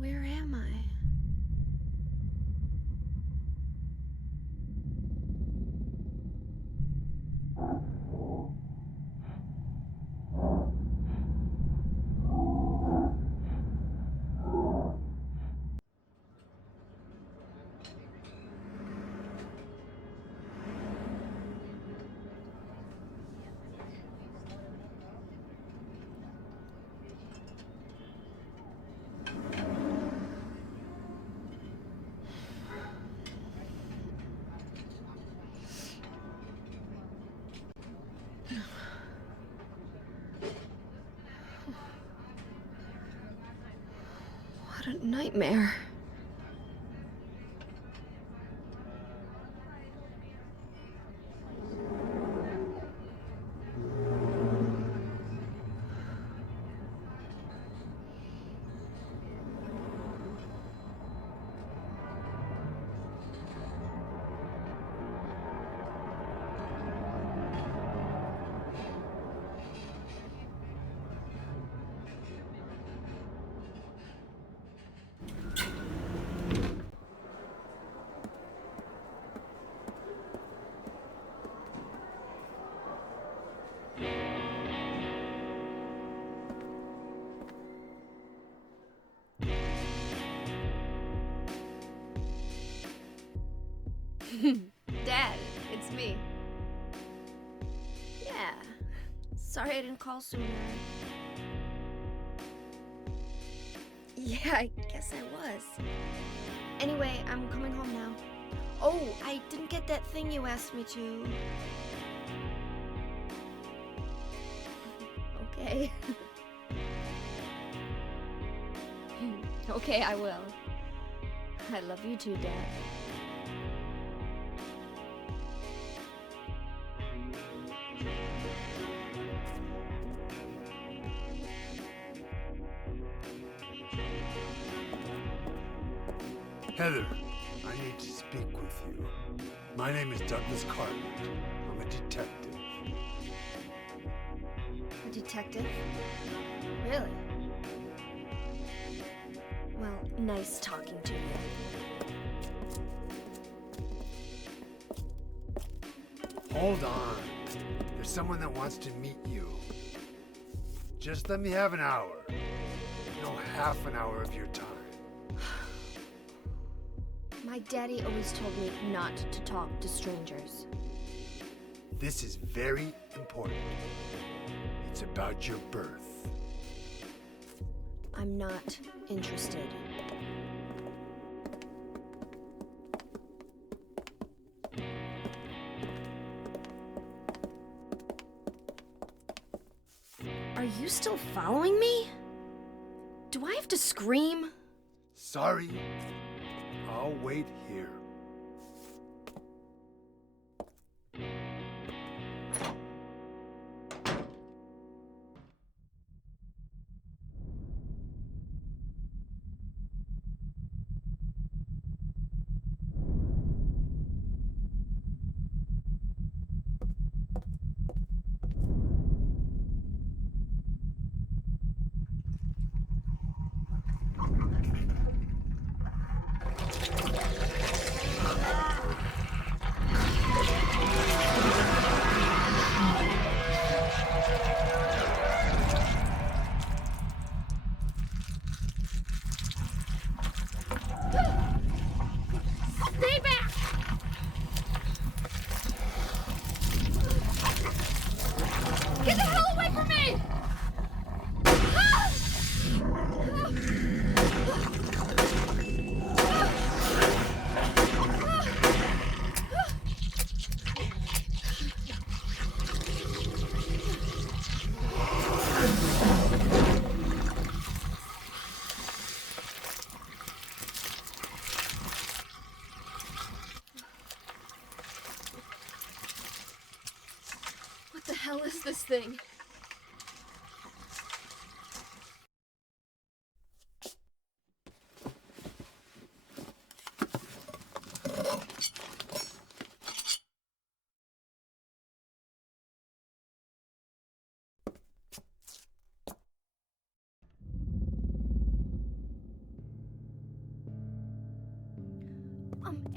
Where am I? What a nightmare. Dad, it's me. Yeah. Sorry I didn't call sooner. Yeah, I guess I was. Anyway, I'm coming home now. Oh, I didn't get that thing you asked me to. Okay. Okay, I will. I love you too, Dad. Heather, I need to speak with you. My name is Douglas Carter. I'm a detective. A detective? Really? Well, nice talking to you. Hold on. There's someone that wants to meet you. Just let me have an hour. No, half an hour of your time. My daddy always told me not to talk to strangers. This is very important. It's about your birth. I'm not interested. Are you still following me? Do I have to scream? Sorry. I'll wait here. What the hell is this thing?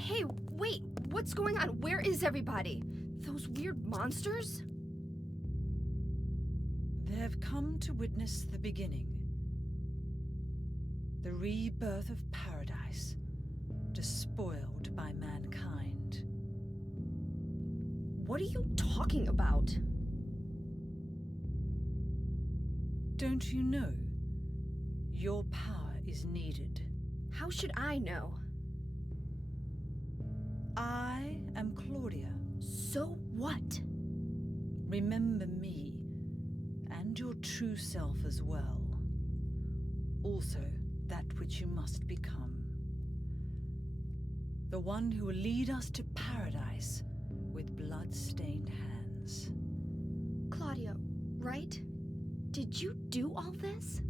Hey, wait, what's going on? Where is everybody? Those weird monsters? They have come to witness the beginning. The rebirth of paradise, despoiled by mankind. What are you talking about? Don't you know? Your power is needed. How should I know? I am Claudia. So what? Remember me, and your true self as well. Also, that which you must become. The one who will lead us to paradise with blood-stained hands. Claudia, right? Did you do all this?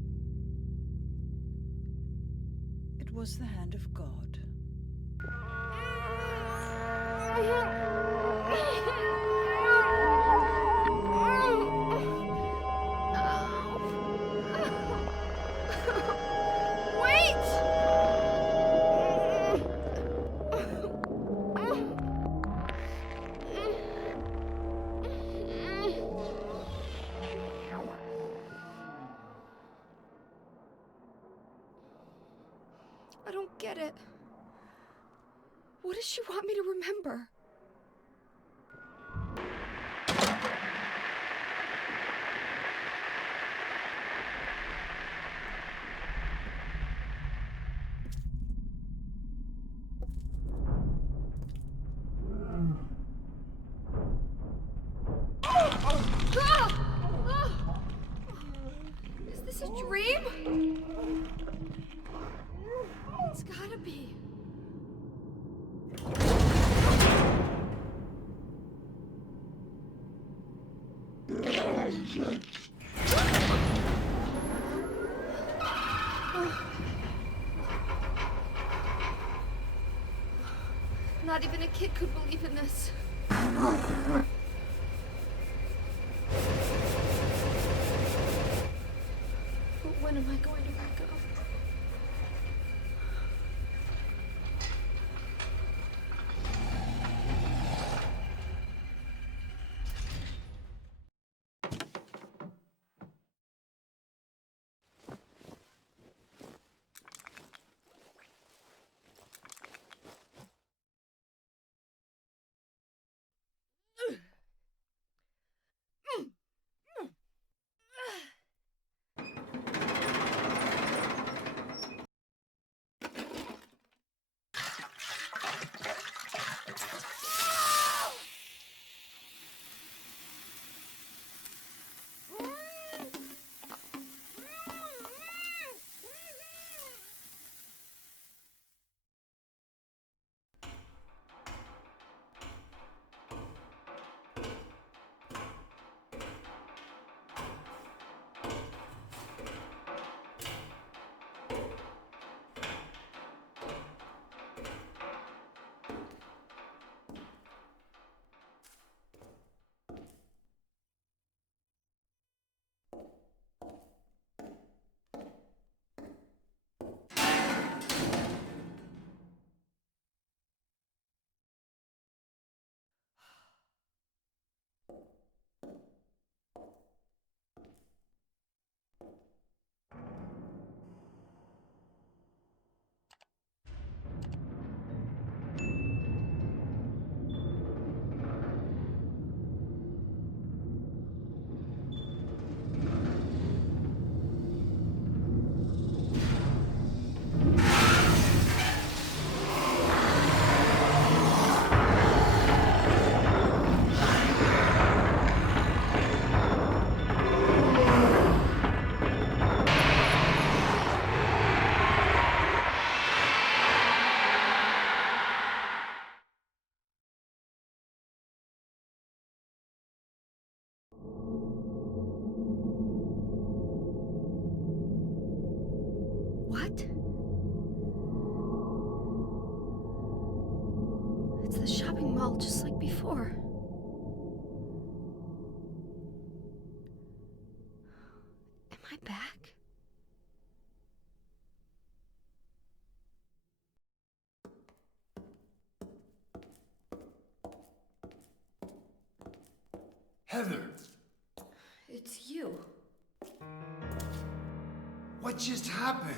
It was the hand of God. I don't get it. What does she want me to remember? Is this a dream? It's gotta be. Not even a kid could believe in this. But when am I going to let go? What? It's the shopping mall just like before. Am I back? Heather, It's you. what just happened?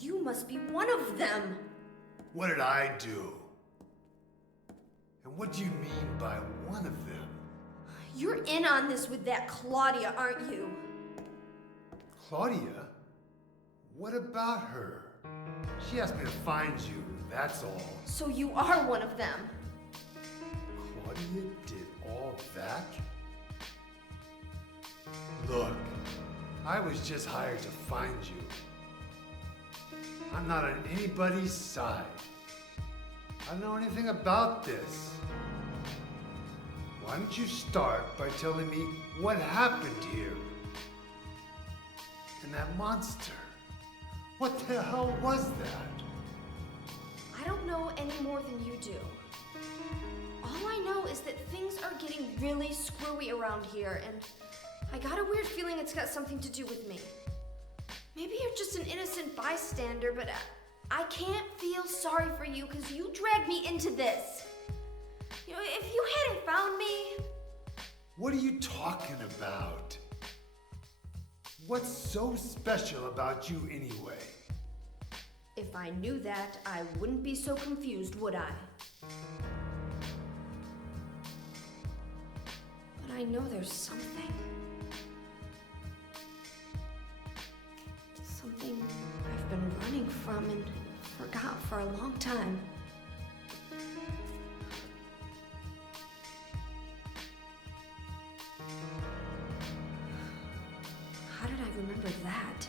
You must be one of them. What did I do? And what do you mean by one of them? You're in on this with that Claudia, aren't you? Claudia? What about her? She asked me to find you, that's all. So you are one of them. Claudia did all that? Look, I was just hired to find you. I'm not on anybody's side. I don't know anything about this. Why don't you start by telling me what happened here? And that monster, what the hell was that? I don't know any more than you do. All I know is that things are getting really screwy around here, and I got a weird feeling it's got something to do with me. Maybe you're just an innocent bystander, but I can't feel sorry for you because you dragged me into this. You know, if you hadn't found me... What are you talking about? What's so special about you anyway? If I knew that, I wouldn't be so confused, would I? But I know there's something. Something I've been running from and forgot for a long time. How did I remember that?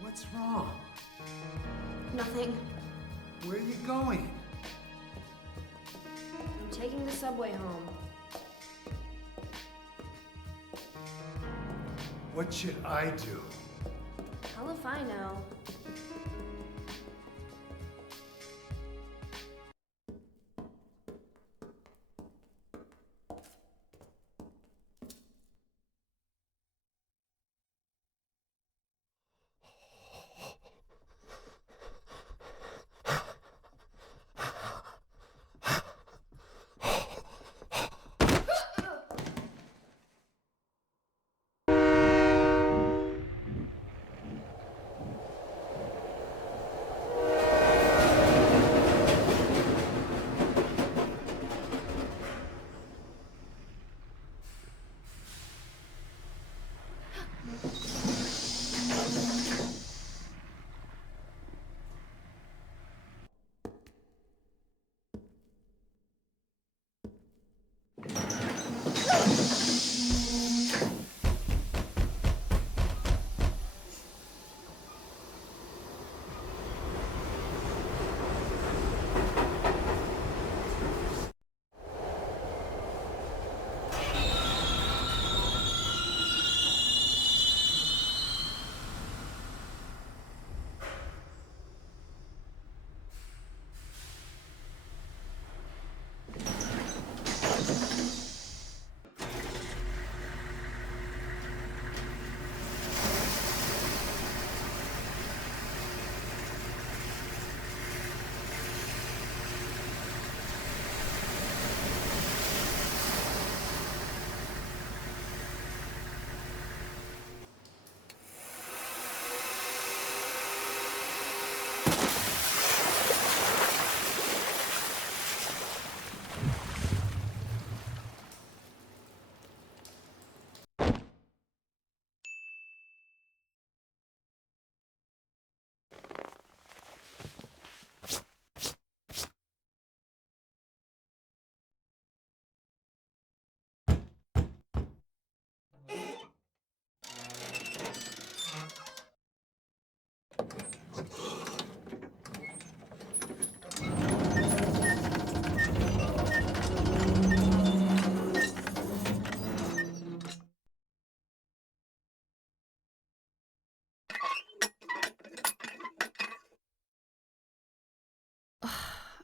What's wrong? Nothing. Where are you going? I'm taking the subway home. What should I do? Hell if I know.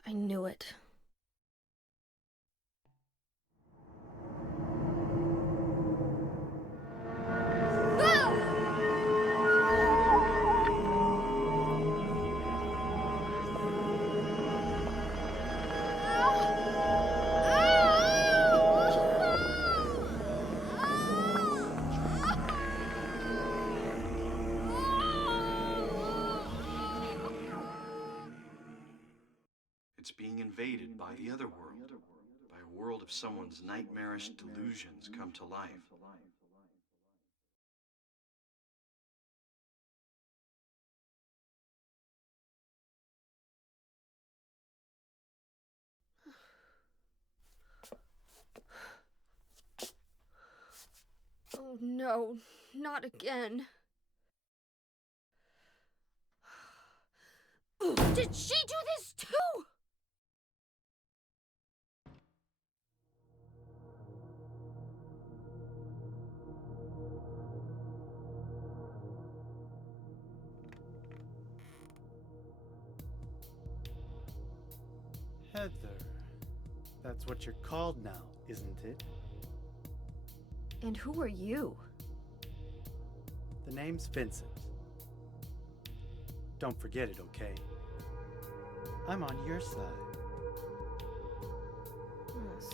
I knew it. It's being invaded by the other world, by a world of someone's nightmarish delusions come to life. Oh no, not again. Did she do this too? Heather. That's what you're called now, isn't it? And who are you? The name's Vincent. Don't forget it, okay? I'm on your side.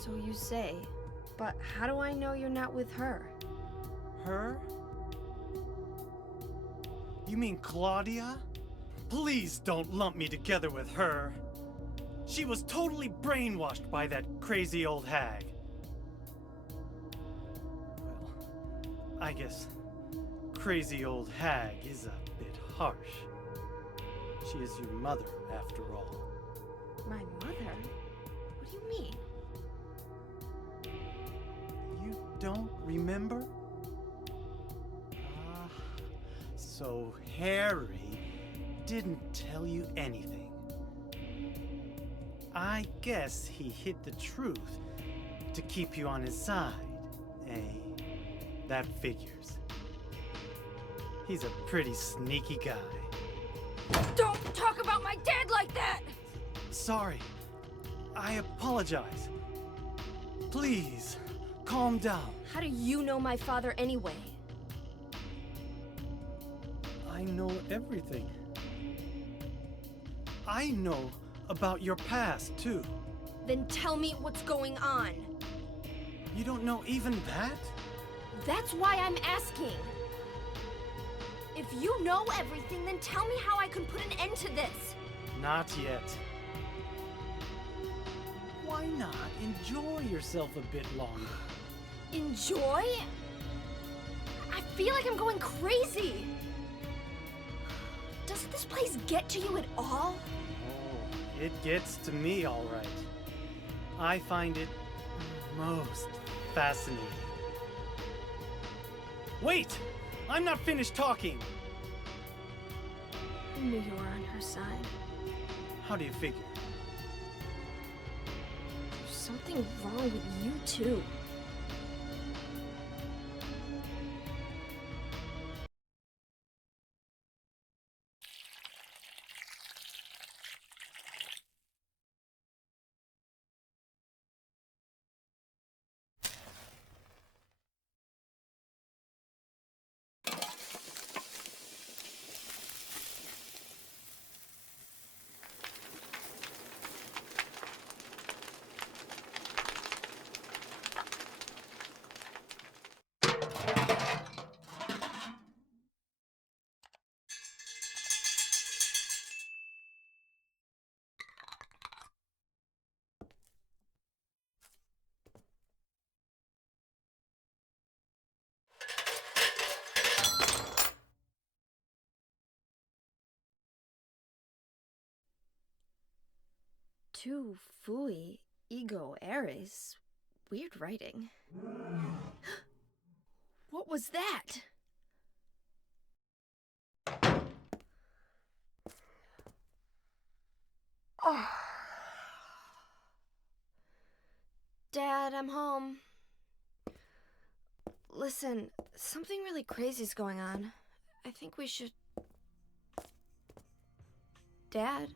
So you say. But how do I know you're not with her? Her? You mean Claudia? Please don't lump me together with her. She was totally brainwashed by that crazy old hag. Well, I guess crazy old hag is a bit harsh. She is your mother, after all. My mother? What do you mean? You don't remember? Ah, so Harry didn't tell you anything. I guess he hid the truth to keep you on his side, eh? That figures. He's a pretty sneaky guy. Don't talk about my dad like that! Sorry. I apologize. Please, calm down. How do you know my father anyway? I know everything. I know about your past, too. Then tell me what's going on. You don't know even that? That's why I'm asking. If you know everything, then tell me how I can put an end to this. Not yet. Why not enjoy yourself a bit longer? Enjoy? I feel like I'm going crazy. Does this place get to you at all? Oh, it gets to me, all right. I find it most fascinating. Wait! I'm not finished talking! I knew you were on her side. How do you figure? There's something wrong with you, too. Tu fui ego eris. Weird writing. What was that? Oh. Dad, I'm home. Listen, something really crazy's going on. I think we should... Dad?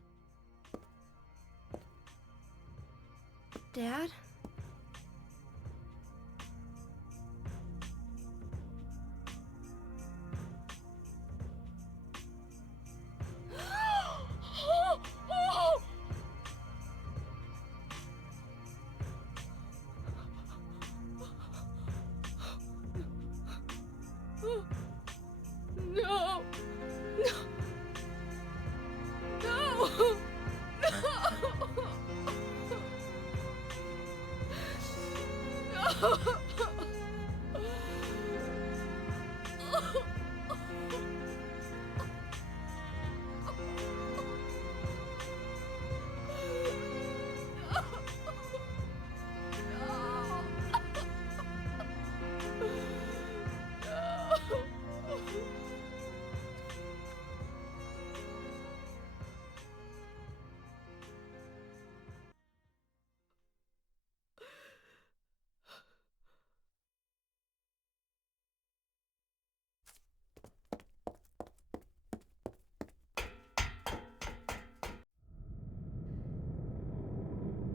Dad? No! No! No!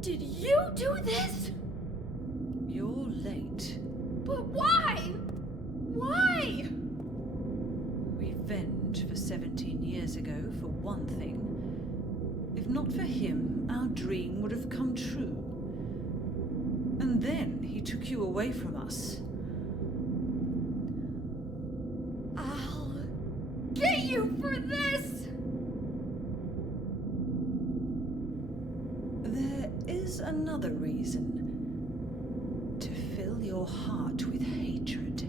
Did you do this? You're late. But why? Why? Revenge for 17 years ago, for one thing. If not for him, our dream would have come true. And then he took you away from us. I'll get you for this! There is another reason. To fill your heart with hatred.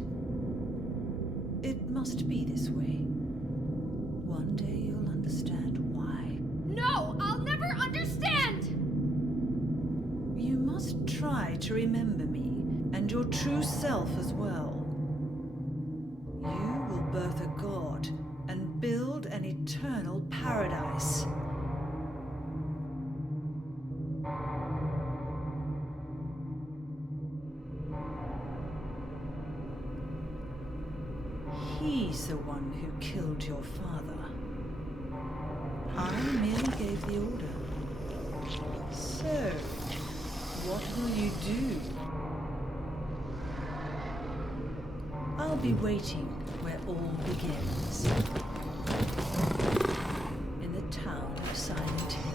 It must be this way. One day you'll understand why. No, I'll never understand! You must try to remember me, and your true self as well. You will birth a god, and build an eternal paradise. He's the one who killed your father. I merely gave the order. So, what will you do? I'll be waiting where all begins. In the town of Silent Hill.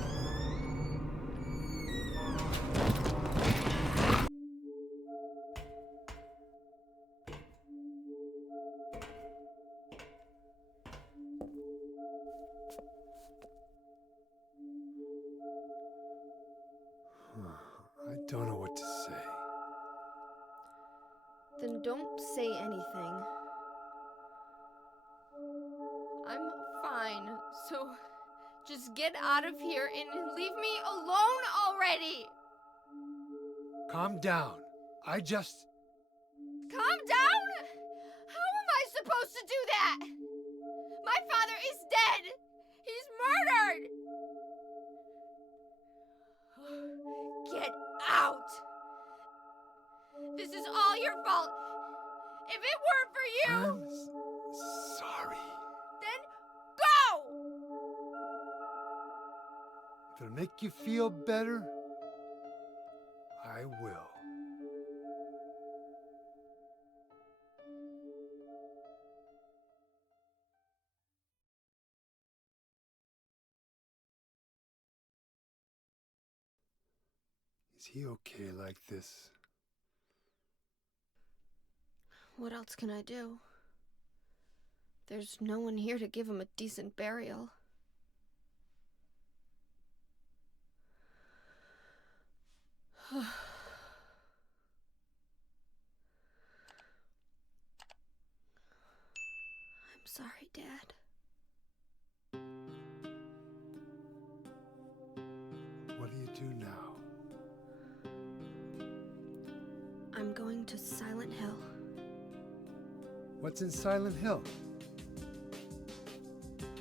I don't know what to say. Then don't say anything. I'm fine, so just get out of here and leave me alone already! Calm down. Calm down? How am I supposed to do that? My father is dead! He's murdered! Get out! This is all your fault! If it weren't for you, I'm sorry. then go! If it'll make you feel better, I will. Is he okay like this? What else can I do? There's no one here to give him a decent burial. I'm sorry, Dad. What do you do now? I'm going to Silent Hill. What's in Silent Hill?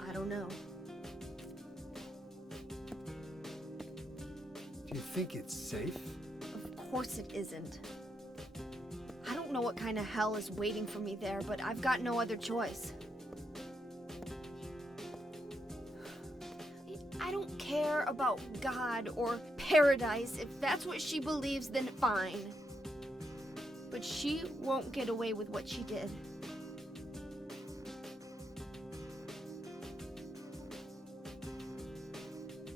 I don't know. Do you think it's safe? Of course it isn't. I don't know what kind of hell is waiting for me there, but I've got no other choice. I don't care about God or paradise. If that's what she believes, then fine. But she won't get away with what she did.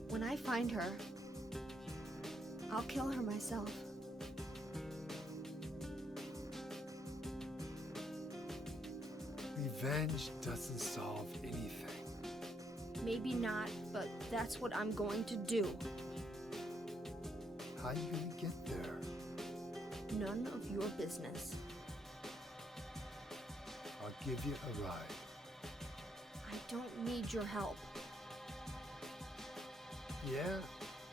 When I find her, I'll kill her myself. Revenge doesn't solve anything. Maybe not, but that's what I'm going to do. How are you gonna get there? None of your business. I'll give you a ride. I don't need your help. Yeah,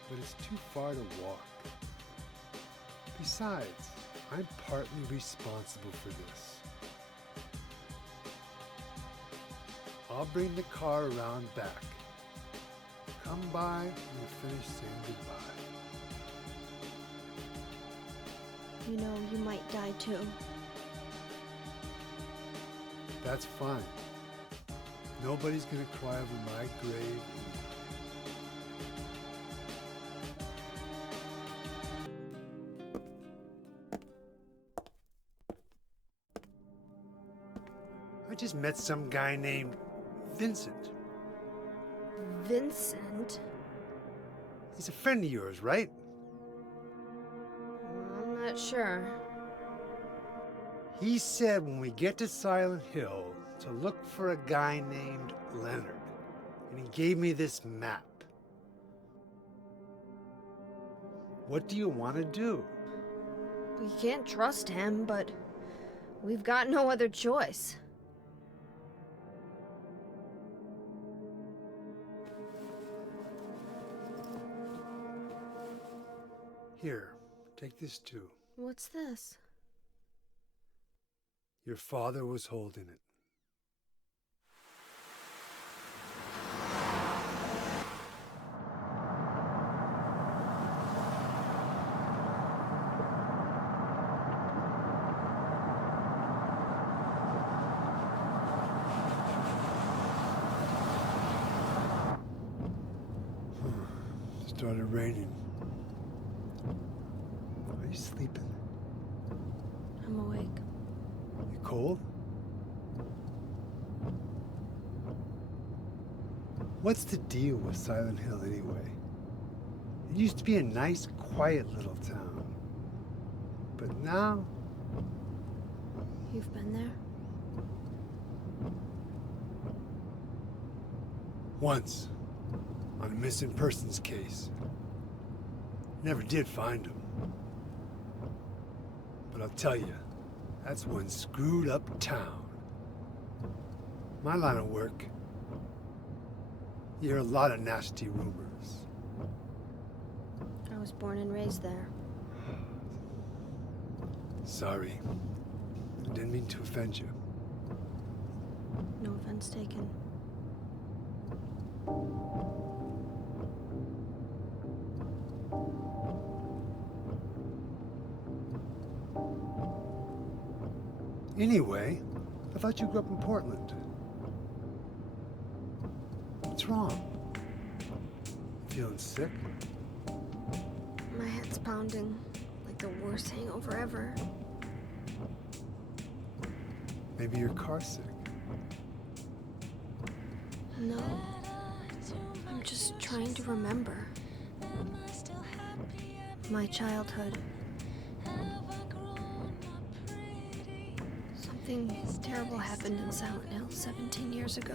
but it's too far to walk. Besides, I'm partly responsible for this. I'll bring the car around back. Come by when you finish saying goodbye. You know, you might die too. That's fine. Nobody's gonna cry over my grave. I just met some guy named Vincent. Vincent? He's a friend of yours, right? I'm not sure. He said when we get to Silent Hill to look for a guy named Leonard. And he gave me this map. What do you want to do? We can't trust him, but we've got no other choice. Here, take this too. What's this? Your father was holding it. Started raining. Are you sleeping? I'm awake. You cold? What's the deal with Silent Hill anyway? It used to be a nice, quiet little town. But now... You've been there? Once. On a missing persons case. Never did find him. But I'll tell you, that's one screwed up town. My line of work, you hear a lot of nasty rumors. I was born and raised there. Sorry. I didn't mean to offend you. No offense taken. Anyway, I thought you grew up in Portland. What's wrong? Feeling sick? My head's pounding like the worst hangover ever. Maybe you're car sick. No. I'm just trying to remember. My childhood. Something terrible happened in Silent Hill 17 years ago.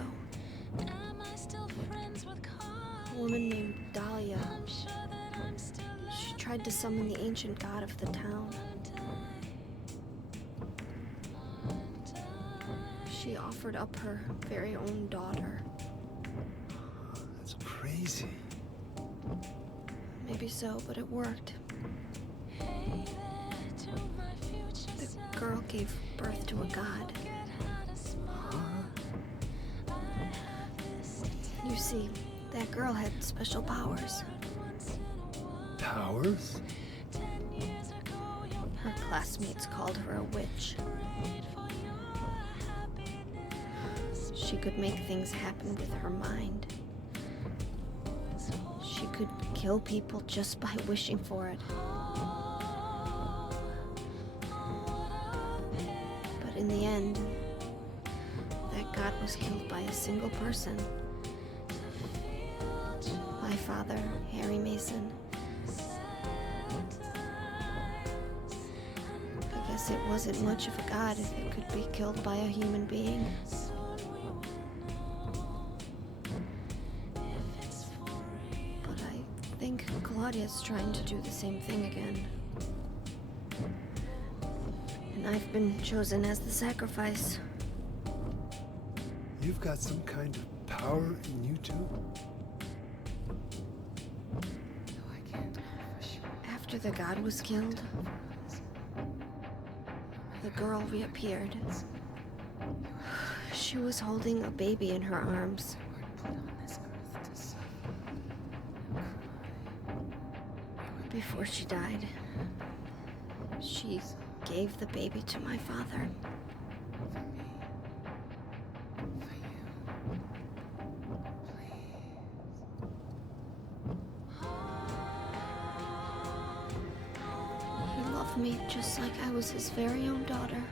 A woman named Dahlia. She tried to summon the ancient god of the town. She offered up her very own daughter. That's crazy. Maybe so, but it worked. The girl gave birth to a god. You see, that girl had special powers. Powers? Her classmates called her a witch. She could make things happen with her mind. She could kill people just by wishing for it. But in the end, that god was killed by a single person. My father, Harry Mason. I guess it wasn't much of a god if it could be killed by a human being. But I think Claudia's trying to do the same thing again. And I've been chosen as the sacrifice. You've got some kind of power in you too? After the god was killed, the girl reappeared. She was holding a baby in her arms. Before she died, she gave the baby to my father. He loved me just like I was his very own daughter.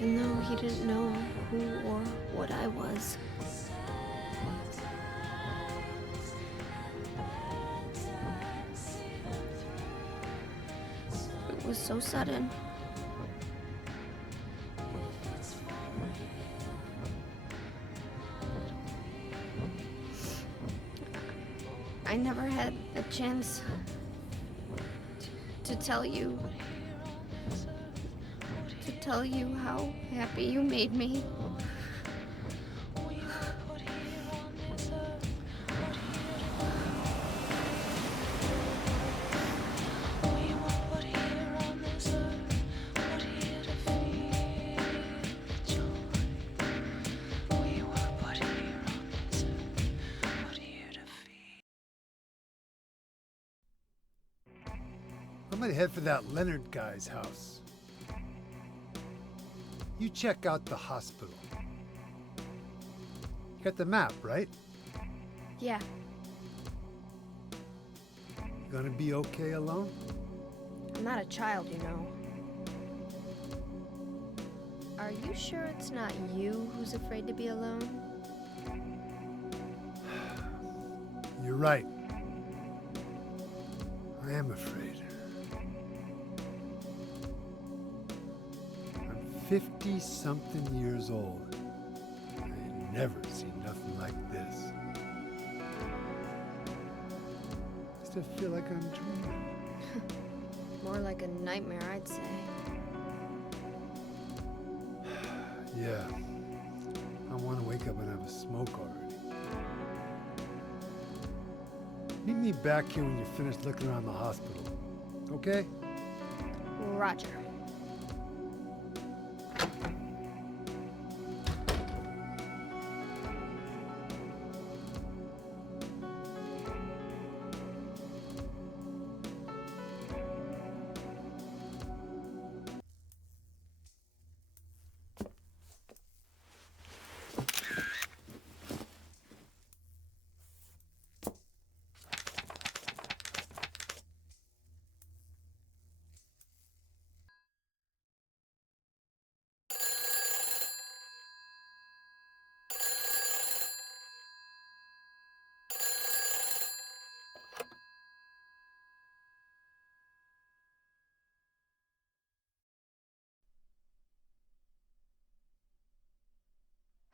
even though he didn't know who or what I was. It was so sudden. I never had a chance to tell you how happy you made me. I'm gonna head for that Leonard guy's house. You check out the hospital. You got the map, right? Yeah, You gonna be okay alone? I'm not a child, you know. Are you sure it's not you who's afraid to be alone? You're right. I am afraid. I'm 50-something years old. I ain't never seen nothing like this. I still feel like I'm dreaming. More like a nightmare, I'd say. Yeah. I want to wake up and have a smoke already. Meet me back here when you're finished looking around the hospital. Okay? Roger.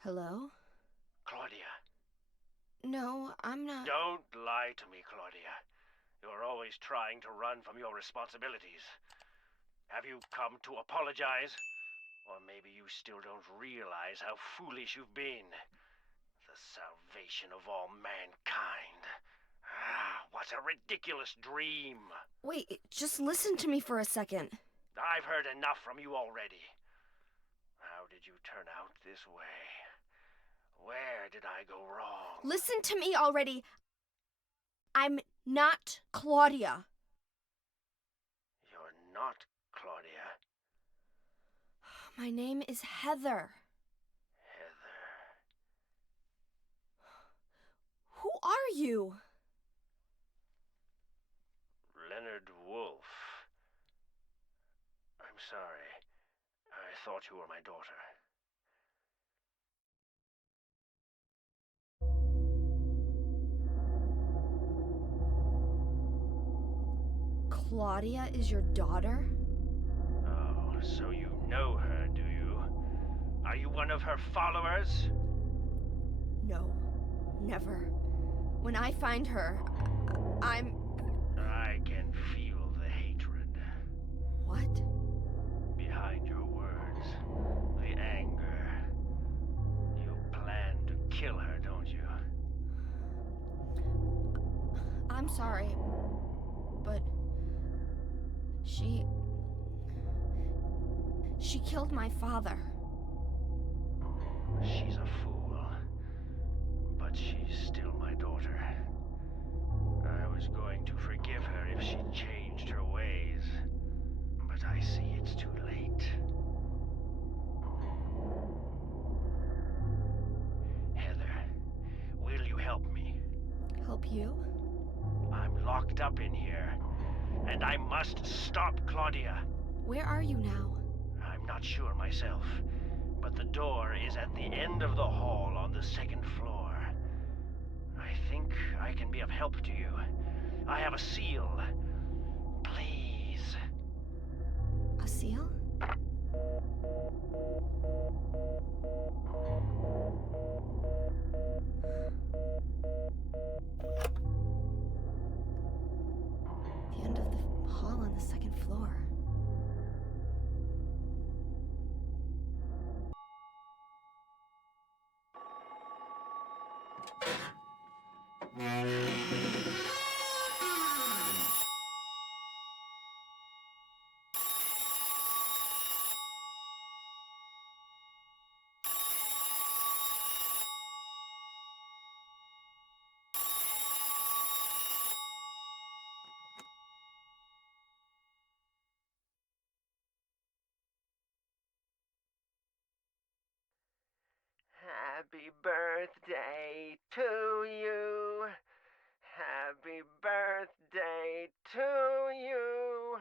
Hello? Claudia. No, I'm not. Don't lie to me, Claudia. You're always trying to run from your responsibilities. Have you come to apologize? Or maybe you still don't realize how foolish you've been. The salvation of all mankind. Ah, what a ridiculous dream. Wait, just listen to me for a second. I've heard enough from you already. How did you turn out this way? Where did I go wrong? Listen to me already. I'm not Claudia. You're not Claudia. My name is Heather. Heather. Who are you? Leonard Wolf. I'm sorry. I thought you were my daughter. Claudia is your daughter? Oh, so you know her, do you? Are you one of her followers? No, never. When I find her, I'm... I can feel the hatred. What? Behind your words. The anger. You plan to kill her, don't you? I'm sorry, but... She killed my father. She's a fool. But she's still my daughter. I was going to forgive her if she changed her ways. But I see it's too late. Heather, will you help me? Help you? I'm locked up in here. And I must stop Claudia. Where are you now? I'm Not sure myself, but the door is at the end of the hall on the second floor. I think I can be of help to you. I have a seal. Please. A seal? The end of the hall on the second floor. Happy birthday to you. Happy birthday to you.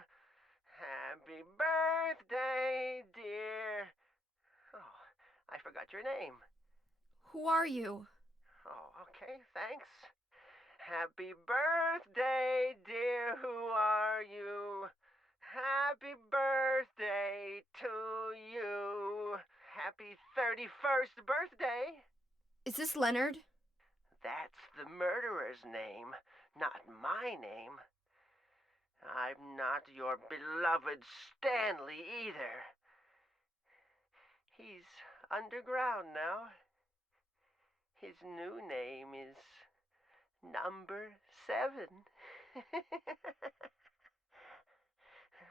Happy birthday, dear. Oh, I forgot your name. Who are you? Oh, okay, thanks. Happy birthday, dear. Who are you? Happy birthday to you. Happy 31st birthday. Is this Leonard? That's the murderer's name, not my name. I'm not your beloved Stanley either. He's underground now. His new name is Number 7.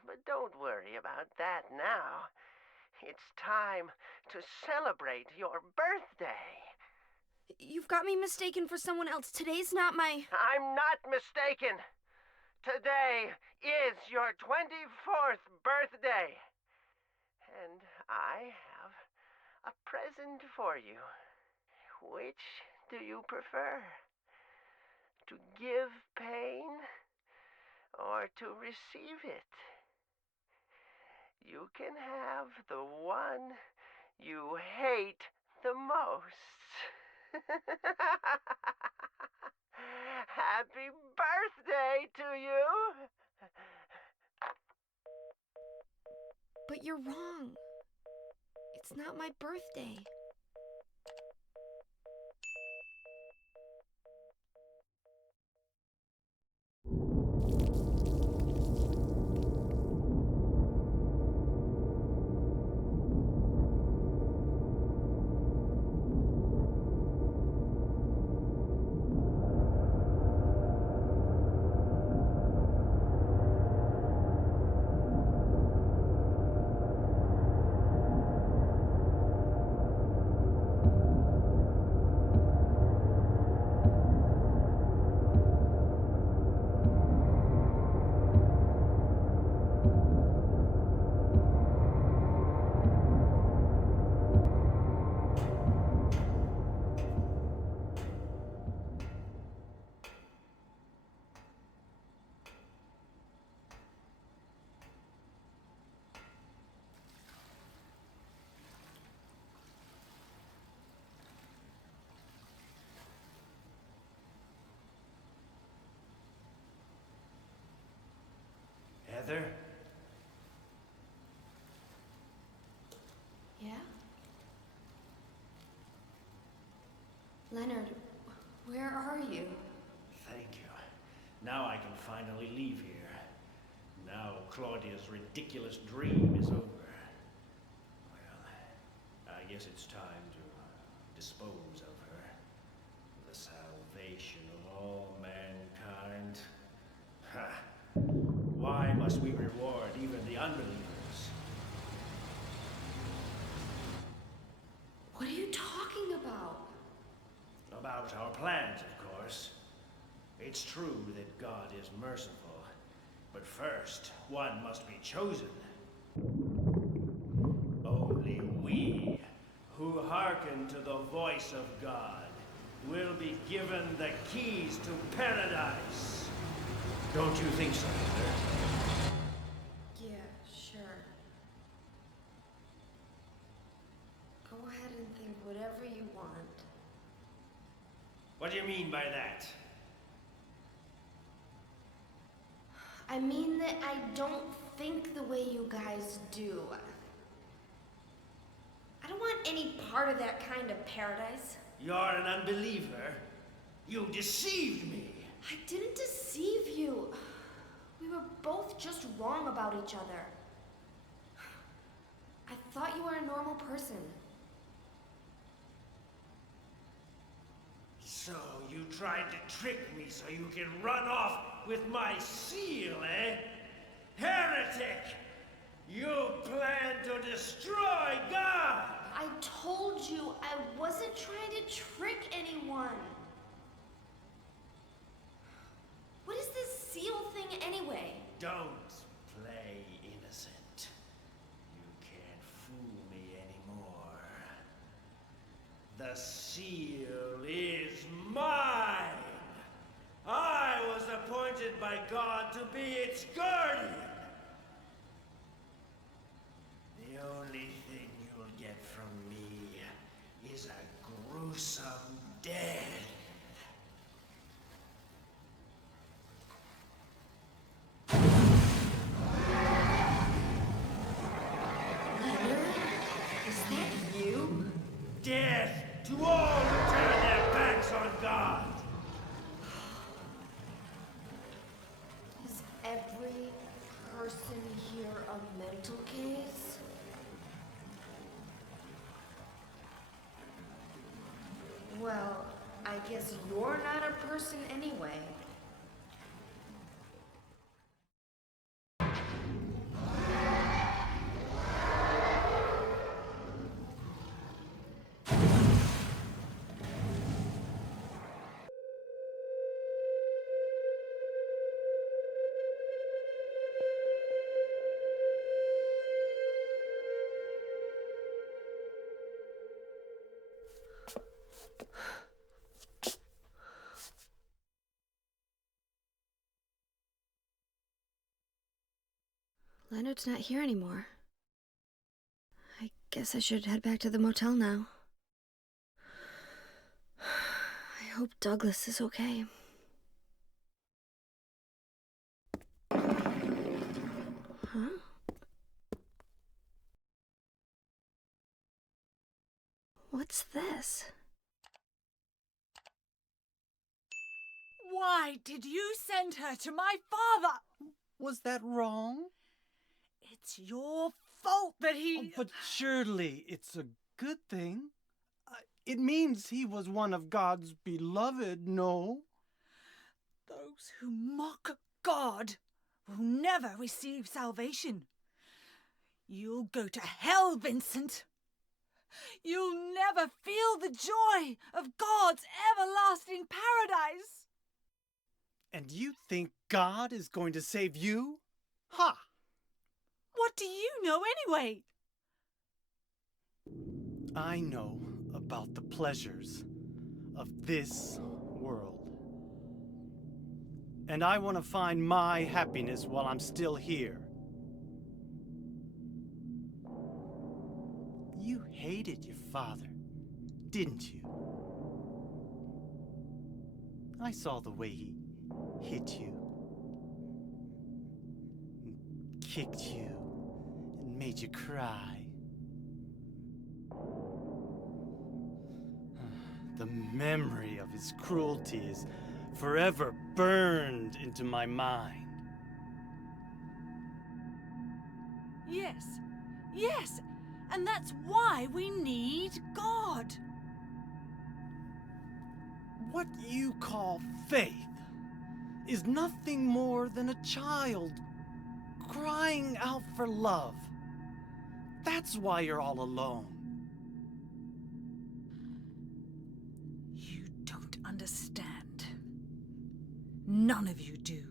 But don't worry about that now. It's time to celebrate your birthday. You've got me mistaken for someone else. Today's not my... I'm not mistaken. Today is your 24th birthday. And I have a present for you. Which do you prefer? To give pain or to receive it? You can have the one you hate the most. Happy birthday to you! But you're wrong. It's not my birthday. Heather? Yeah? Leonard, where are you? Thank you. Now I can finally leave here. Now Claudia's ridiculous dream is over. Well, I guess it's time to dispose of her. The salvation of all mankind. Ha! Why must we reward even the unbelievers? What are you talking about? About our plans, of course. It's true that God is merciful, but first, one must be chosen. Only we, who hearken to the voice of God, will be given the keys to paradise. Don't you think so, Heather? Yeah, sure. whatever you want. What do you mean by that? I mean that I don't think the way you guys do. I don't want any part of that kind of paradise. You're an unbeliever. You deceived me. I didn't deceive you. We were both just wrong about each other. I thought you were a normal person. So you tried to trick me so you can run off with my seal, eh? Heretic! You plan to destroy God! I told you I wasn't trying to trick anyone. What is this seal thing anyway? Don't play innocent. You can't fool me anymore. The seal is mine! I was appointed by God to be its guardian! The only thing you'll get from me is a gruesome death. Is that you? Death to all who turn their backs on God! Is every person here a mental case? Well, I guess you're not a person anyway. Leonard's not here anymore. I guess I should head back to the motel now. I hope Douglas is okay. Huh? What's this? Why did you send her to my father? Was that wrong? It's your fault that he... Oh, but surely it's a good thing. It means he was one of God's beloved, no? Those who mock God will never receive salvation. You'll go to hell, Vincent. You'll never feel the joy of God's everlasting paradise. And you think God is going to save you? Ha! What do you know anyway? I know about the pleasures of this world. And I want to find my happiness while I'm still here. You hated your father, didn't you? I saw the way he hit you, and kicked you, and made you cry. The memory of his cruelty is forever burned into my mind. Yes, and that's why we need God. What you call faith is nothing more than a child crying out for love. That's why you're all alone. You don't understand. None of you do.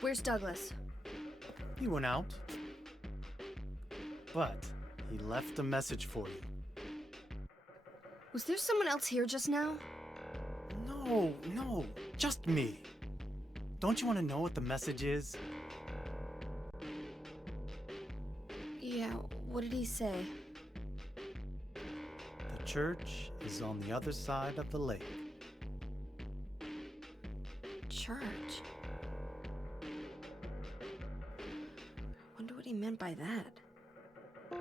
Where's Douglas? He went out. But he left a message for you. Was there someone else here just now? No, just me. Don't you want to know what the message is? Yeah, what did he say? The church is on the other side of the lake. Church? Wonder what he meant by that.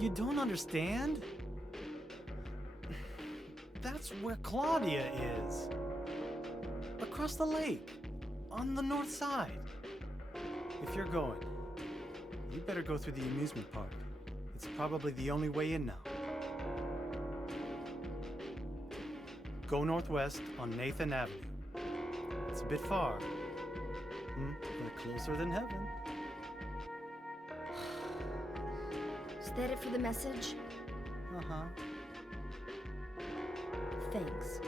You don't understand? That's where Claudia is. Across the lake, on the north side. If you're going, you better go through the amusement park. It's probably the only way in now. Go northwest on Nathan Avenue. It's a bit far, but closer than heaven. Is that it for the message? Uh-huh. Thanks.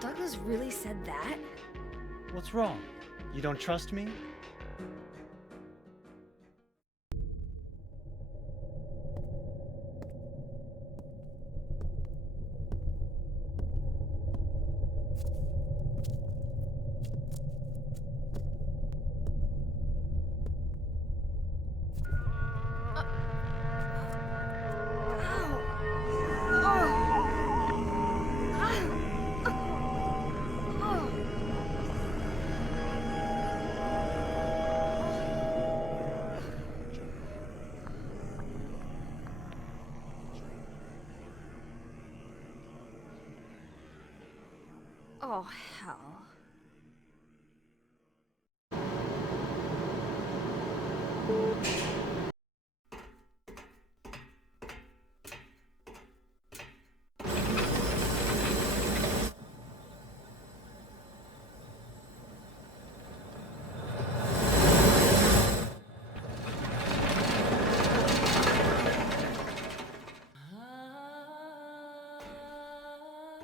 Douglas really said that? What's wrong? You don't trust me? Oh, hell.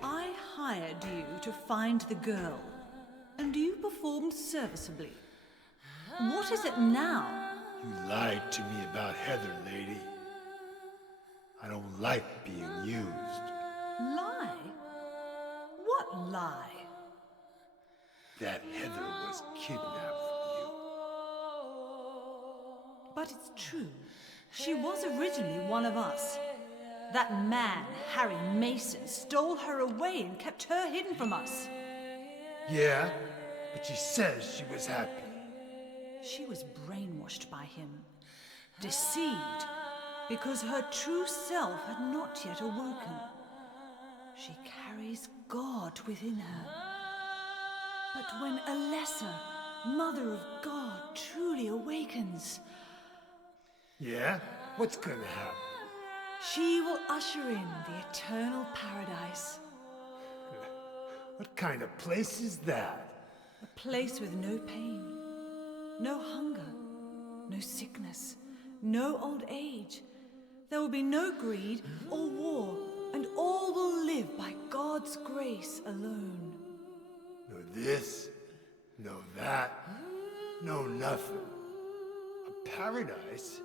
I hired you to find the girl, and you performed serviceably. What is it now? You lied to me about Heather, lady. I don't like being used. Lie? What lie? That Heather was kidnapped from you. But it's true. She was originally one of us. That man, Harry Mason, stole her away and kept her hidden from us. Yeah, but she says she was happy. She was brainwashed by him, deceived, because her true self had not yet awoken. She carries God within her. But when a lesser, Mother of God, truly awakens, Yeah? What's gonna happen? she will usher in the eternal paradise. What kind of place is that? A place with no pain, no hunger, no sickness, no old age. There will be no greed or war, and all will live by God's grace alone. No this, no that, no nothing. A paradise?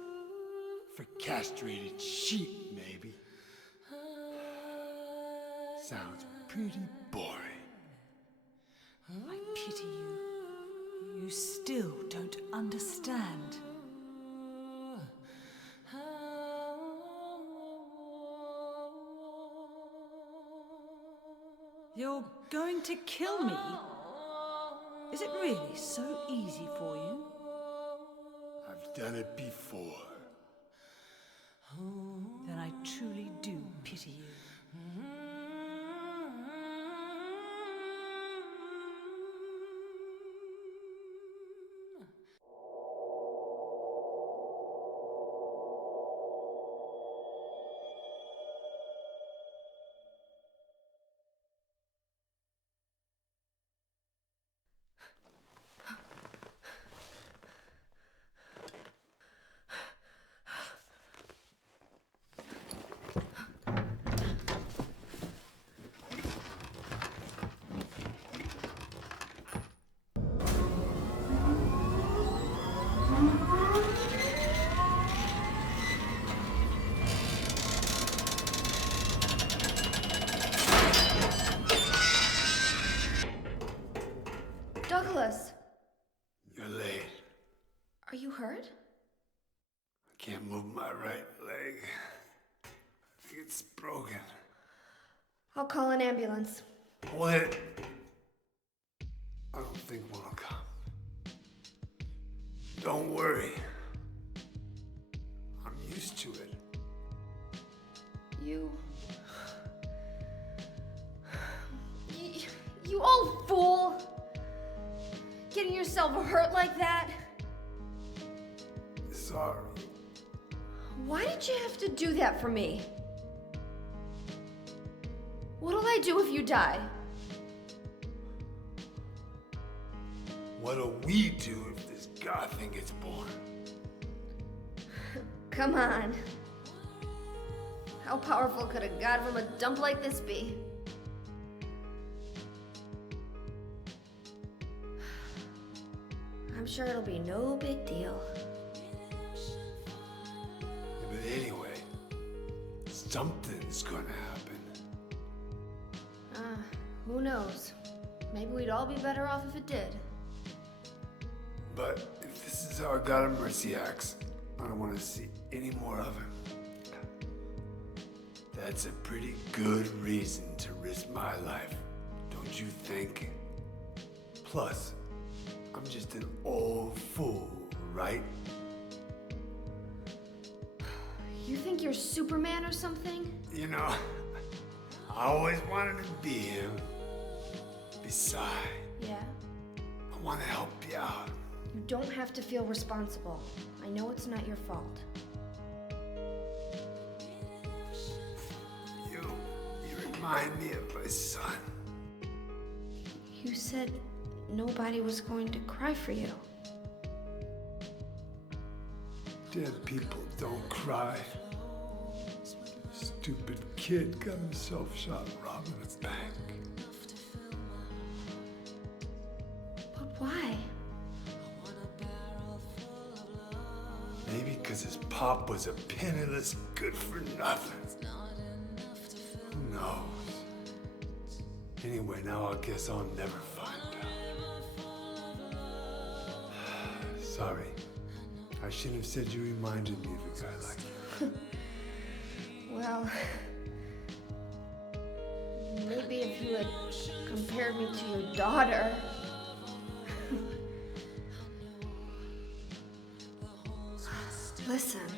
For castrated sheep, maybe. Sounds pretty boring. I pity you. You still don't understand. You're going to kill me? Is it really so easy for you? I've done it before. Then I truly do pity you. right leg. I think it's broken. I'll call an ambulance. What? I don't think one will come. Don't worry. I'm used to it. You old fool! Getting yourself hurt like that? Sorry. Why did you have to do that for me? What'll I do if you die? What'll we do if this god thing gets born? Come on. How powerful could a god from a dump like this be? I'm sure it'll be no big deal. Yeah, but anyway, something's gonna happen. Who knows? Maybe we'd all be better off if it did. But if this is how God of Mercy acts, I don't want to see any more of him. That's a pretty good reason to risk my life, don't you think? Plus, I'm just an old fool, right? You think you're Superman or something? You know, I always wanted to be him. Besides, Yeah? I want to help you out. You don't have to feel responsible. I know it's not your fault. You remind me of my son. You said nobody was going to cry for you. Dead people don't cry. Stupid kid got himself shot robbing a bank. But why? Maybe because his pop was a penniless good-for-nothing. Who knows? Anyway, now I guess I'll never find out. Sorry. I shouldn't have said you reminded me of a guy like you. Well, maybe if you had compared me to your daughter. Listen,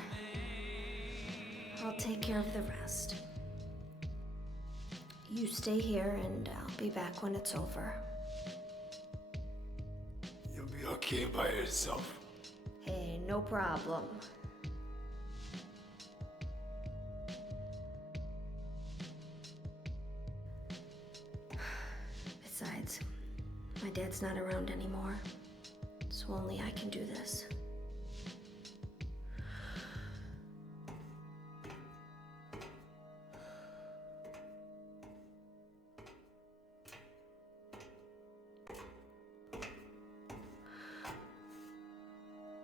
I'll take care of the rest. You stay here and I'll be back when it's over. You'll be okay by yourself. Hey, no problem. Besides, my dad's not around anymore, so only I can do this.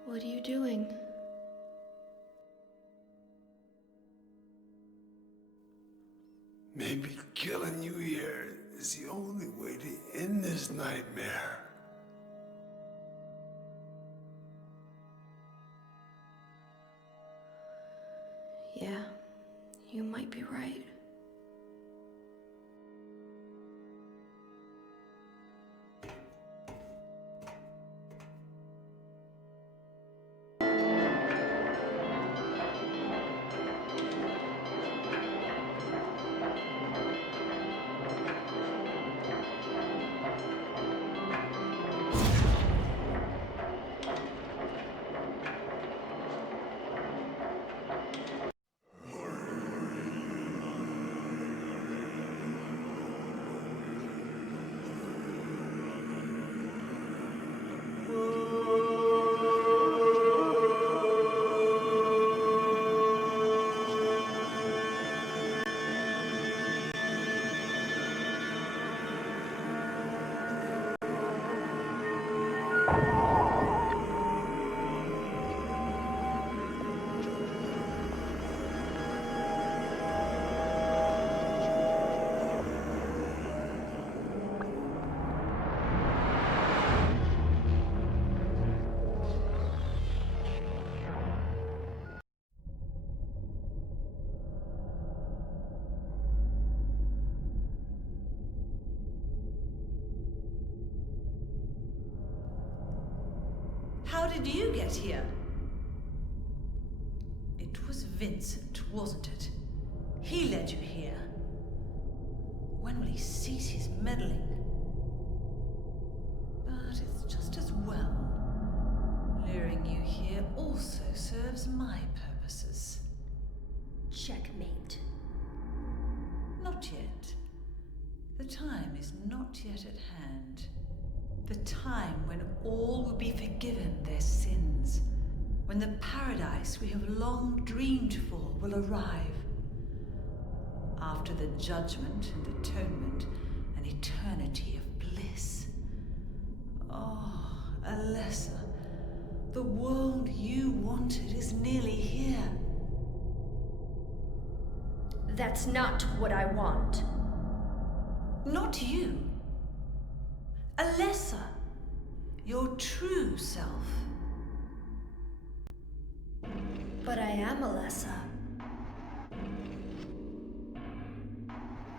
What are you doing? Maybe killing you here is the only way to end this nightmare. Yeah, you might be right. How did you get here? It was Vincent, wasn't it? He led you here. When will he cease his meddling? But it's just as well. Luring you here also serves my purposes. Checkmate. Not yet. The time is not yet at hand. The time when all will be forgiven their sins. When the paradise we have long dreamed for will arrive. After the judgment and atonement, an eternity of bliss. Oh, Alessa, the world you wanted is nearly here. That's not what I want. Not you. Alessa, your true self. But I am Alessa.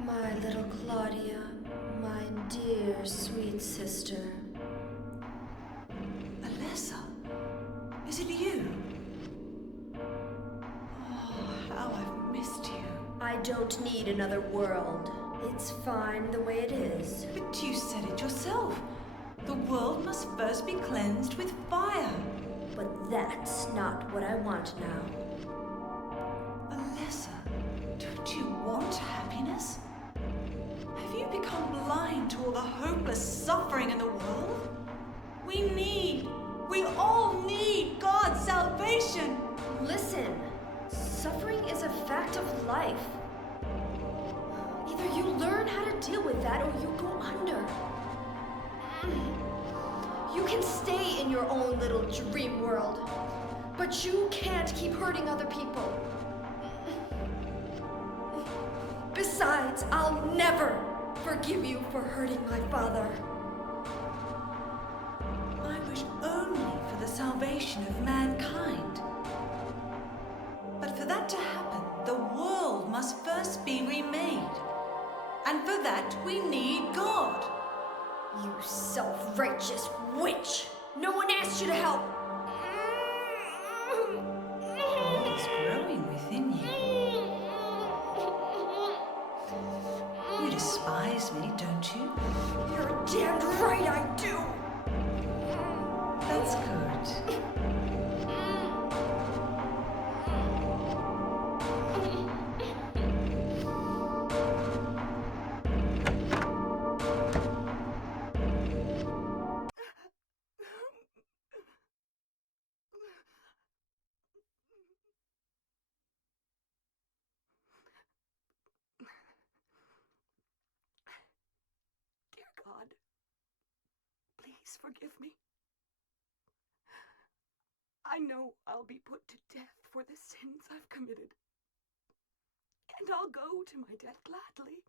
My little Claudia, my dear sweet sister. Alessa, is it you? Oh, how I've missed you. I don't need another world. It's fine the way it is. But you said it yourself. The world must first be cleansed with fire. But that's not what I want now. Alessa, don't you want happiness? Have you become blind to all the hopeless suffering in the world? We all need God's salvation. Listen, suffering is a fact of life. Either you learn how to deal with that or you go under. You can stay in your own little dream world, but you can't keep hurting other people. Besides, I'll never forgive you for hurting my father. I wish only for the salvation of mankind. But for that to happen, the world must first be remade. And for that, we need God. You self-righteous witch! No one asked you to help! It's growing within you. You despise me, don't you? You're damned right I do! That's good. Dear God, please forgive me. I know I'll be put to death for the sins I've committed. And I'll go to my death gladly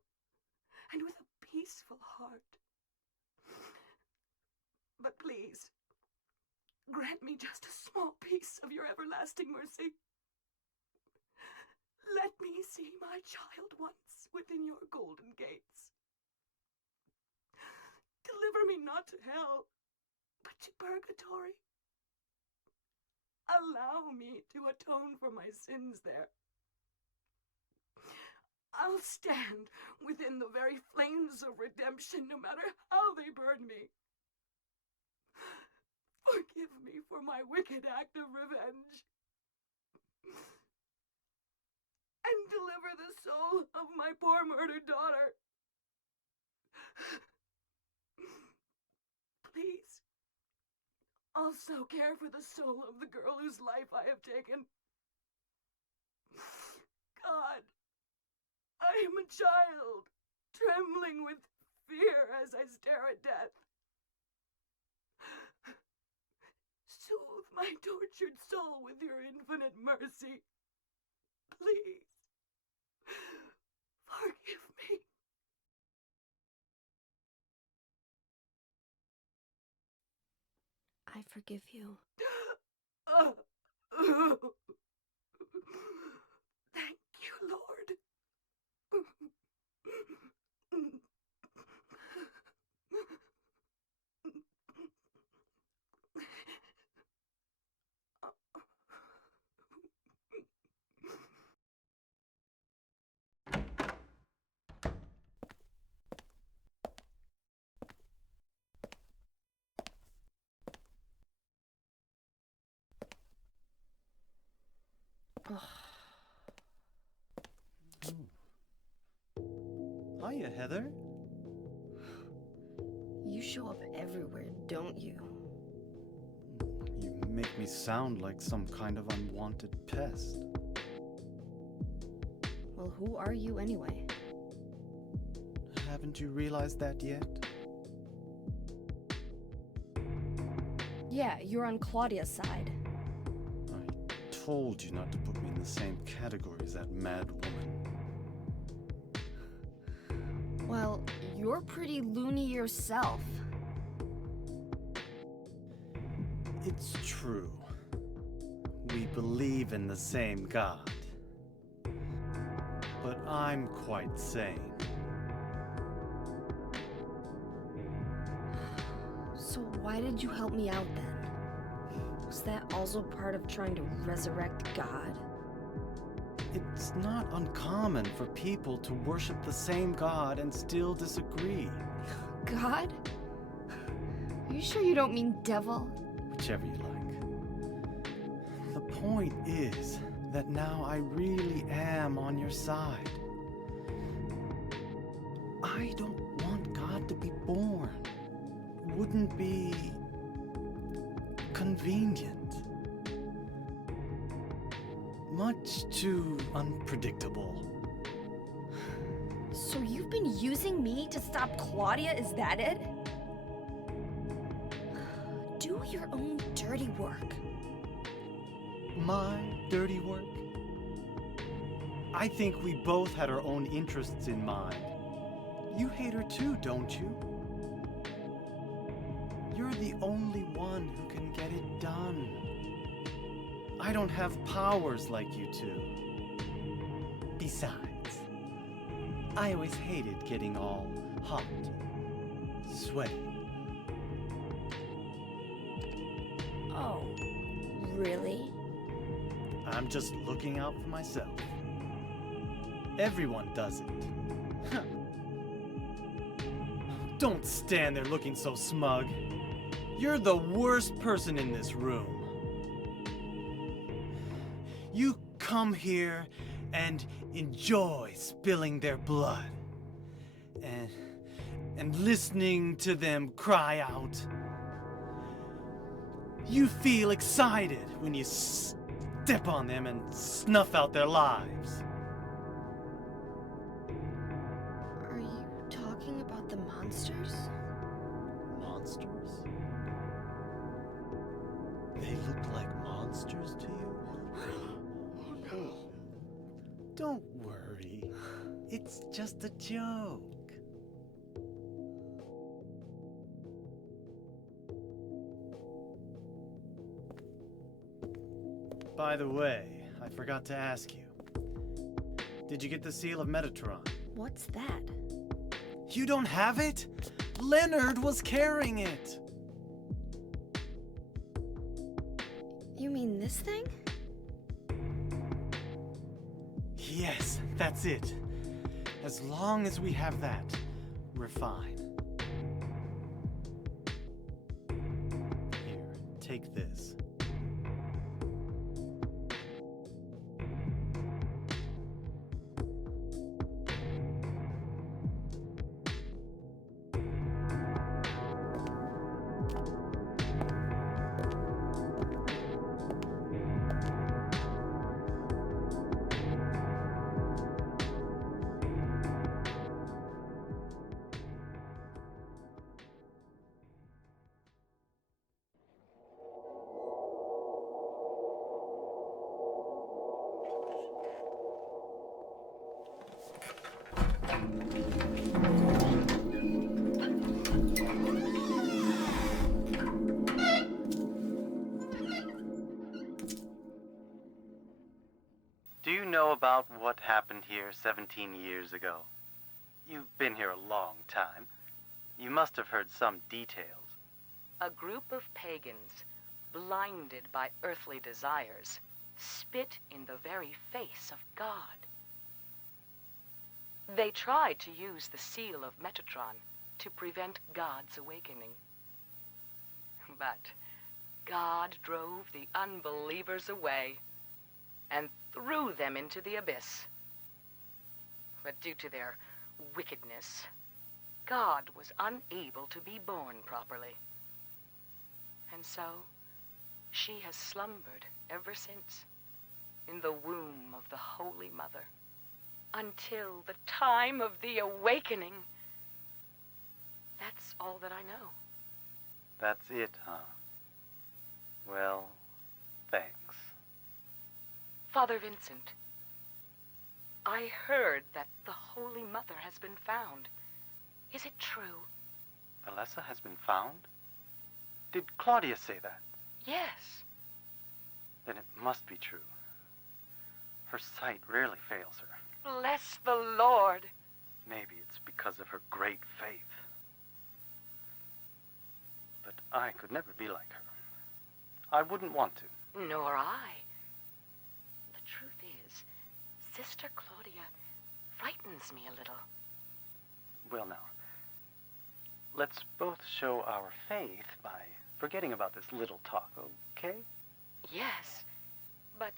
and with a peaceful heart. But please, grant me just a small piece of your everlasting mercy. Let me see my child once within your golden gates. Deliver me not to hell, but to purgatory. Allow me to atone for my sins there. I'll stand within the very flames of redemption, no matter how they burn me. Forgive me for my wicked act of revenge. And deliver the soul of my poor murdered daughter. Please, also care for the soul of the girl whose life I have taken. God, I am a child, trembling with fear as I stare at death. Soothe my tortured soul with your infinite mercy. Please, forgive me. I forgive you. Thank you, Lord. Hiya, Heather. You show up everywhere, don't you? You make me sound like some kind of unwanted pest. Well, who are you anyway? Haven't you realized that yet? Yeah, you're on Claudia's side. I told you not to put me in the same category as that mad woman. Well, you're pretty loony yourself. It's true. We believe in the same God. But I'm quite sane. So why did you help me out then? Was that also part of trying to resurrect God? It's not uncommon for people to worship the same God and still disagree. God? Are you sure you don't mean devil? Whichever you like. The point is that now I really am on your side. I don't want God to be born. Wouldn't be convenient. Much too unpredictable. So you've been using me to stop Claudia, is that it? Do your own dirty work. My dirty work? I think we both had our own interests in mind. You hate her too, don't you? You're the only one who can get it done. I don't have powers like you two. Besides, I always hated getting all hot, sweaty. Oh, really? I'm just looking out for myself. Everyone does it. Don't stand there looking so smug. You're the worst person in this room. You come here and enjoy spilling their blood and listening to them cry out. You feel excited when you step on them and snuff out their lives. Are you talking about the monsters? Monsters? They look like monsters to you? Oh no. Don't worry. It's just a joke. By the way, I forgot to ask you. Did you get the seal of Metatron? What's that? You don't have it? Leonard was carrying it. You mean this thing? Yes, that's it. As long as we have that, we're fine. Here, take this. Do you know about what happened here 17 years ago? You've been here a long time. You must have heard some details. A group of pagans, blinded by earthly desires, spit in the very face of God. They tried to use the seal of Metatron to prevent God's awakening. But God drove the unbelievers away, and threw them into the abyss. But due to their wickedness, God was unable to be born properly. And so, she has slumbered ever since, in the womb of the Holy Mother, until the time of the awakening. That's all that I know. That's it, huh? Well, thanks. Father Vincent, I heard that the Holy Mother has been found. Is it true? Alessa has been found? Did Claudia say that? Yes. Then it must be true. Her sight rarely fails her. Bless the Lord. Maybe it's because of her great faith. But I could never be like her. I wouldn't want to. Nor I. The truth is, Sister Claudia frightens me a little. Well now, let's both show our faith by forgetting about this little talk, okay? Yes, but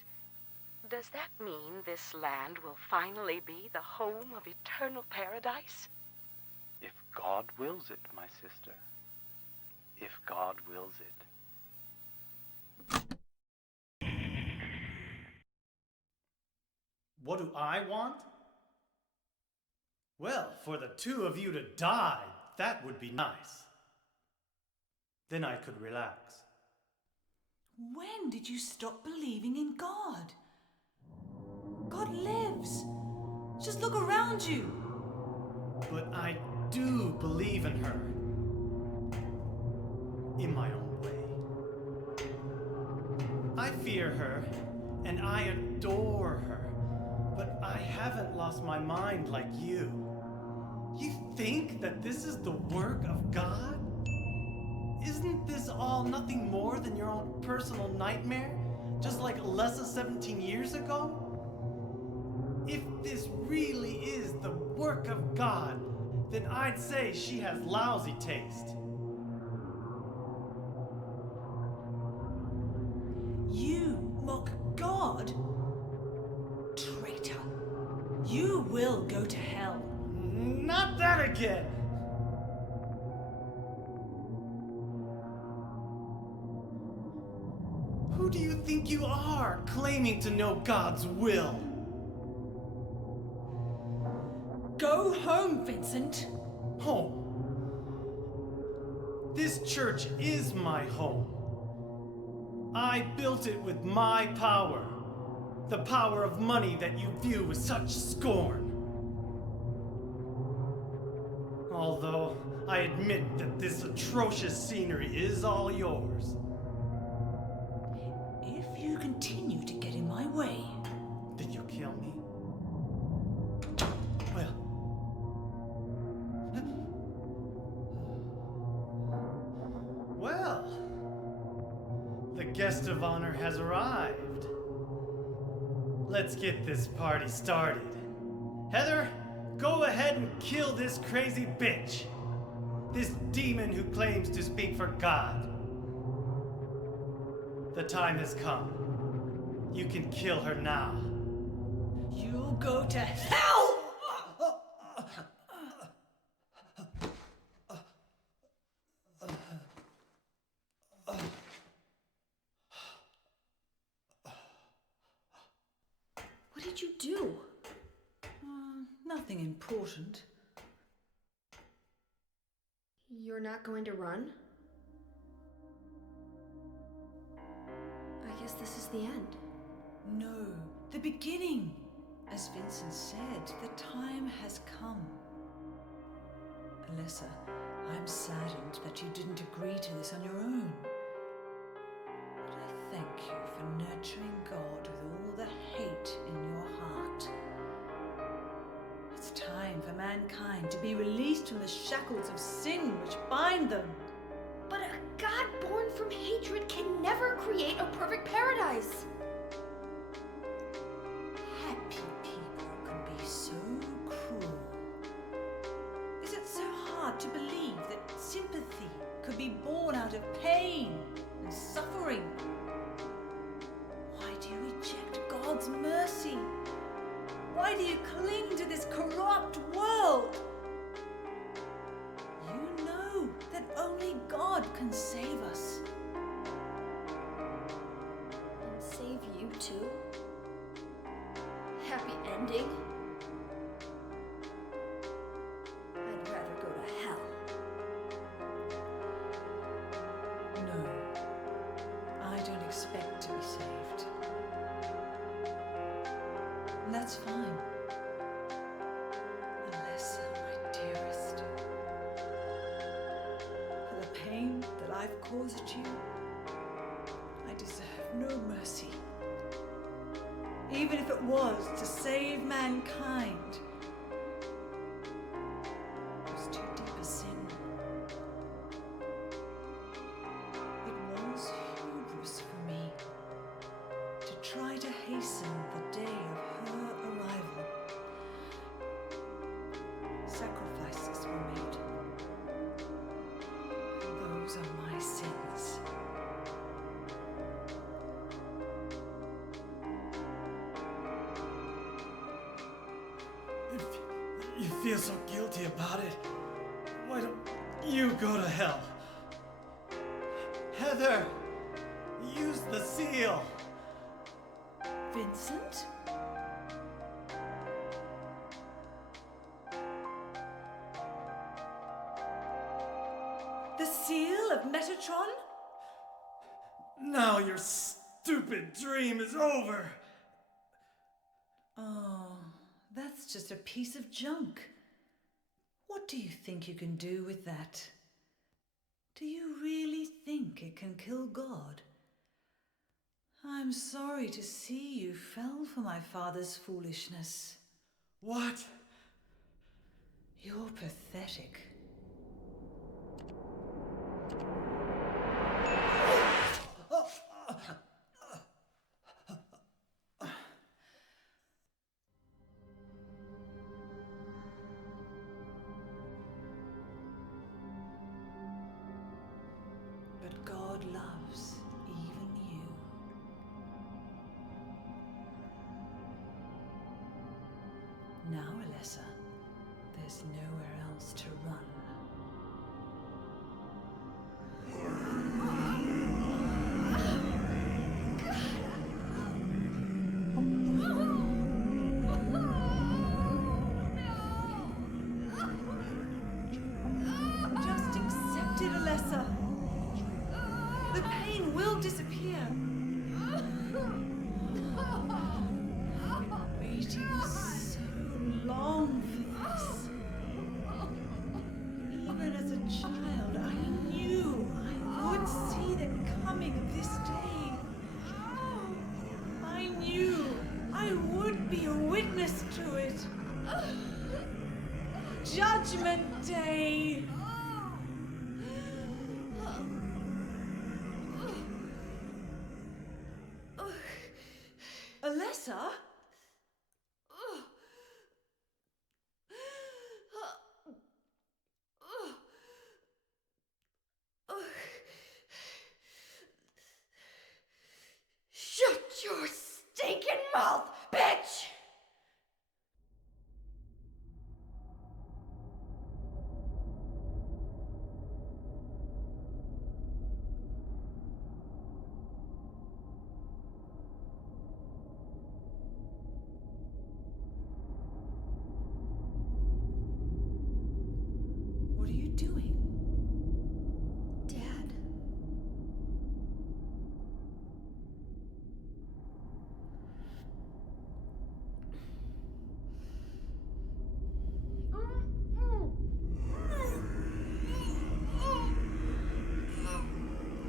does that mean this land will finally be the home of eternal paradise? If God wills it, my sister. If God wills it. What do I want? Well, for the two of you to die, that would be nice. Then I could relax. When did you stop believing in God? God lives. Just look around you. But I do believe in her. In my own way. I fear her, and I adore her. But I haven't lost my mind like you. You think that this is the work of God? Isn't this all nothing more than your own personal nightmare? Just like Alessa 17 years ago? If this really is the work of God, then I'd say she has lousy taste. You mock God? Traitor. You will go to hell. Not that again! Who do you think you are, claiming to know God's will? Go home, Vincent. Home. This church is my home. I built it with my power. The power of money that you view with such scorn. Although I admit that this atrocious scenery is all yours. If you continue to get in my way... Did you kill me? Well... Well... The guest of honor has arrived. Let's get this party started. Heather, go ahead and kill this crazy bitch. This demon who claims to speak for God. The time has come. You can kill her now. You'll go to hell! What did you do? Nothing important. You're not going to run? I guess this is the end. No, the beginning. As Vincent said, the time has come. Alessa, I'm saddened that you didn't agree to this on your own. But I thank you for nurturing God with all the hate in your heart. It's time for mankind to be released from the shackles of sin which bind them. But a God born from hatred can never create a perfect paradise. Happy people can be so cruel. Is it so hard to believe that sympathy could be born out of pain and suffering? Why do you reject God? God's mercy? Why do you cling to this corrupt world? You know that only God can save us. And save you too? Happy ending? I'd rather go to hell. No, I don't expect to be saved. And that's fine. Unless, my dearest, for the pain that I've caused you, I deserve no mercy. Even if it was to save mankind, it was too deep a sin. It was hubris for me to try to hasten the day of her arrival. Sacrifices were made, and those are my sins. If you feel so guilty about it, why don't you go to hell? Heather, use the seal. Vincent? The seal of Metatron? Now your stupid dream is over. Oh, that's just a piece of junk. What do you think you can do with that? Do you really think it can kill God? I'm sorry to see you fell for my father's foolishness. What? You're pathetic. But God loves even you. Now, Alessa, there's nowhere else to run. Just accept it, Alessa. The pain will disappear. I've been waiting so long for this. Even as a child, I knew I would see the coming of this day. I knew I would be a witness to it. Judgment Day. Alessa? Shut your stinking mouth, bitch! What are you doing? Dad.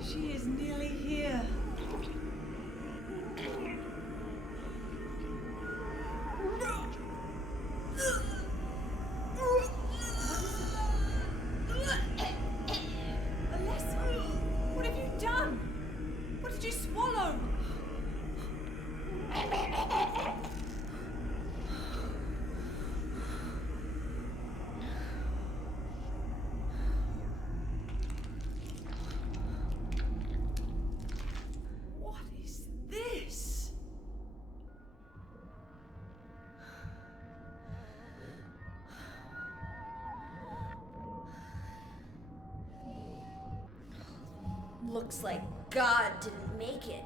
She is nearly here. Looks like God didn't make it.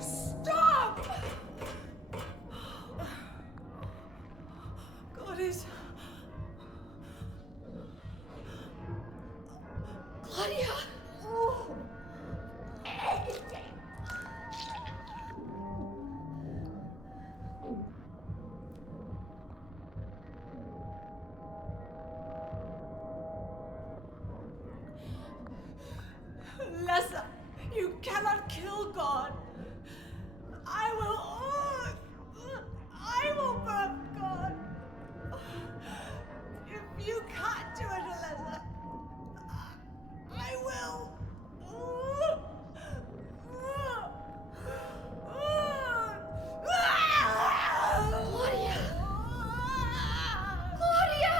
Stop! God is... Claudia! Lessa, you cannot kill God. I will birth God. If you can't do it, Lessa, I will. Claudia! Claudia!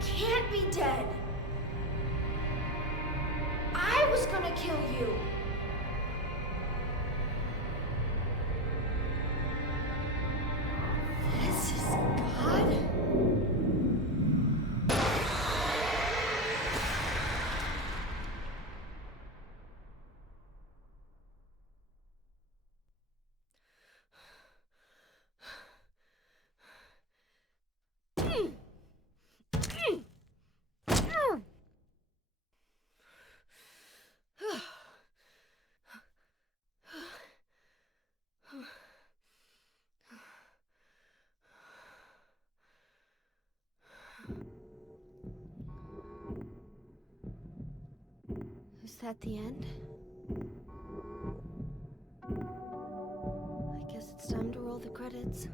Can't be dead. I was gonna kill you. This is God? Is that the end? I guess it's time to roll the credits.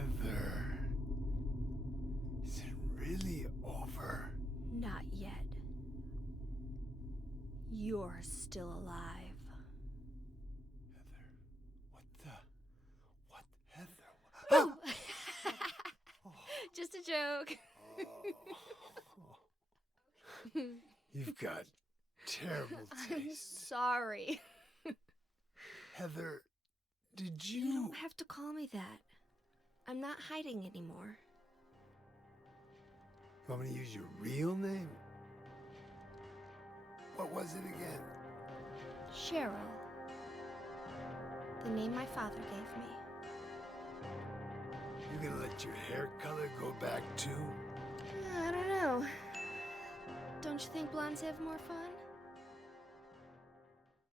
Heather. Is it really over? Not yet. You're still alive. Heather. What, Heather? Just a joke. You've got terrible I'm taste. sorry. Heather, did You you... don't have to call me that. I'm not hiding anymore. You want me to use your real name? What was it again? Cheryl. The name my father gave me. You gonna let your hair color go back too? I don't know. Don't you think blondes have more fun?